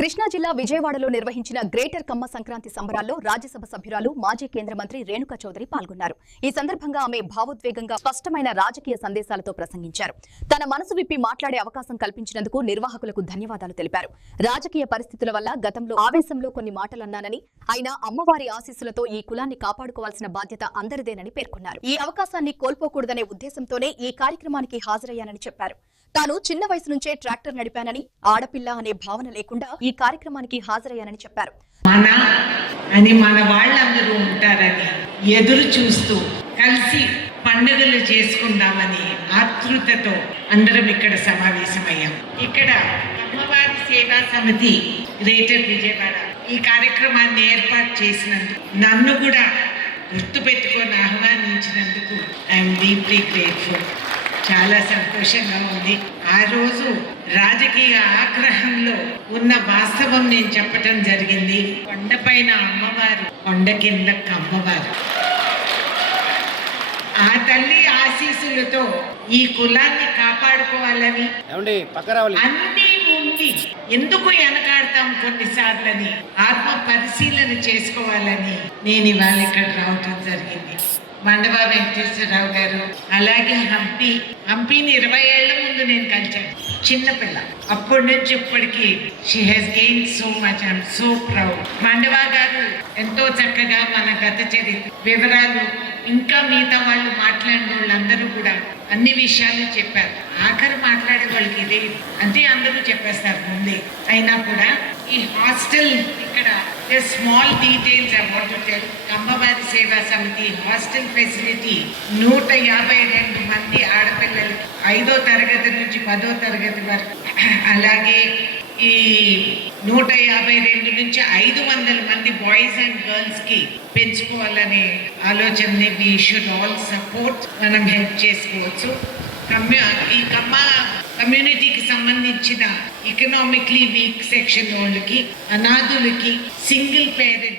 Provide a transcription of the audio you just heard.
కృష్ణా జిల్లా విజయవాడలో నిర్వహించిన గ్రేటర్ కమ్మ సంక్రాంతి సంబరాల్లో రాజ్యసభ సభ్యురాలు మాజీ కేంద్ర మంత్రి రేణుకా చౌదరి పాల్గొన్నారు. ఈ సందర్భంగా ఆమె భావోద్వేగంగా స్పష్టమైన రాజకీయ సందేశాలతో ప్రసంగించారు. తన మనసు విప్పి మాట్లాడే అవకాశం కల్పించినందుకు నిర్వాహకులకు ధన్యవాదాలు తెలిపారు. రాజకీయ పరిస్థితుల వల్ల గతంలో ఆవేశంలో కొన్ని మాటలన్నానని, అయినా అమ్మవారి ఆశీస్సులతో ఈ కులాన్ని కాపాడుకోవాల్సిన బాధ్యత అందరిదేనని పేర్కొన్నారు. ఈ అవకాశాన్ని కోల్పోకూడదనే ఉద్దేశంతోనే ఈ కార్యక్రమానికి హాజరయ్యానని చెప్పారు. తాను చిన్న వయసు నుంచే ట్రాక్టర్ నడిపానని, ఆడపిల్ల అనే భావన లేకుండా ఈ కార్యక్రమానికి హాజరయ్యానని చెప్పారు. మన వాళ్ళందరూ ఉంటారని ఎదురు చూస్తూ కలిసి పండుగలు చేసుకుందామని ఆతృతతో అందరం ఇక్కడ సమావేశమయ్యాం. ఇక్కడ అమ్మవారి సేవా సమితి గ్రేటర్ విజయవాడ ఈ కార్యక్రమాన్ని ఏర్పాటు చేసినందుకు, నన్ను కూడా గుర్తుపెట్టుకొని ఆహ్వానించినందుకు ఐఎమ్ డీప్లీ గ్రేట్ఫుల్. చాలా సంతోషంగా ఉంది. ఆ రోజు రాజకీయ ఆగ్రహంలో ఉన్న వాస్తవం నేను చెప్పటం జరిగింది. కొండపైన అమ్మవారు, కొండ కింద కమ్మవారు. ఆ తల్లి ఆశీస్సులతో ఈ కులాన్ని కాపాడుకోవాలని అన్నీ ఉంది, ఎందుకు వెనకాడతాం కొన్నిసార్లని ఆత్మ పరిశీలన చేసుకోవాలని నేను ఇవాళ ఇక్కడ రావటం జరిగింది. మండవ వెంకటేశ్వరరావు గారు, అలాగే హంపీని 20 ఏళ్ల ముందు నేను కలిశాను, చిన్నపిల్ల. అప్పటి నుంచి ఇప్పటికీ she has gain so much. I'm so proud. Mandava గారు ఎంతో చక్కగా మన గత చరిత్ర వివరాలు, ఇంకా మిగతా వాళ్ళు మాట్లాడిన వాళ్ళందరూ కూడా అన్ని విషయాలు చెప్పారు. ఆఖరి మాట్లాడే వాళ్ళకి ఇదే అంటే అందరూ చెప్పేస్తారు ముందే. అయినా కూడా ఈ హాస్టల్ ఇక్కడ small details I want to tell. అమ్మవారి సేవా సమితి హాస్టల్ ఫెసిలిటీ 152 మంది ఆడపిల్లలకి 5వ తరగతి నుంచి 10వ తరగతి వరకు, అలాగే ఈ 152 నుంచి 500 మంది బాయ్స్ అండ్ గర్ల్స్ కి పెంచుకోవాలనే ఆలోచనని వి షుడ్ ఆల్ సపోర్ట్. మనం హెల్ప్ చేసుకోవచ్చు. ఈ కమ్మ కమ్యూనిటీకి సంబంధించిన ఎకనామిక్లీ వీక్ సెక్షన్ వాళ్ళకి, అనాథులకి, సింగిల్ పేరెంట్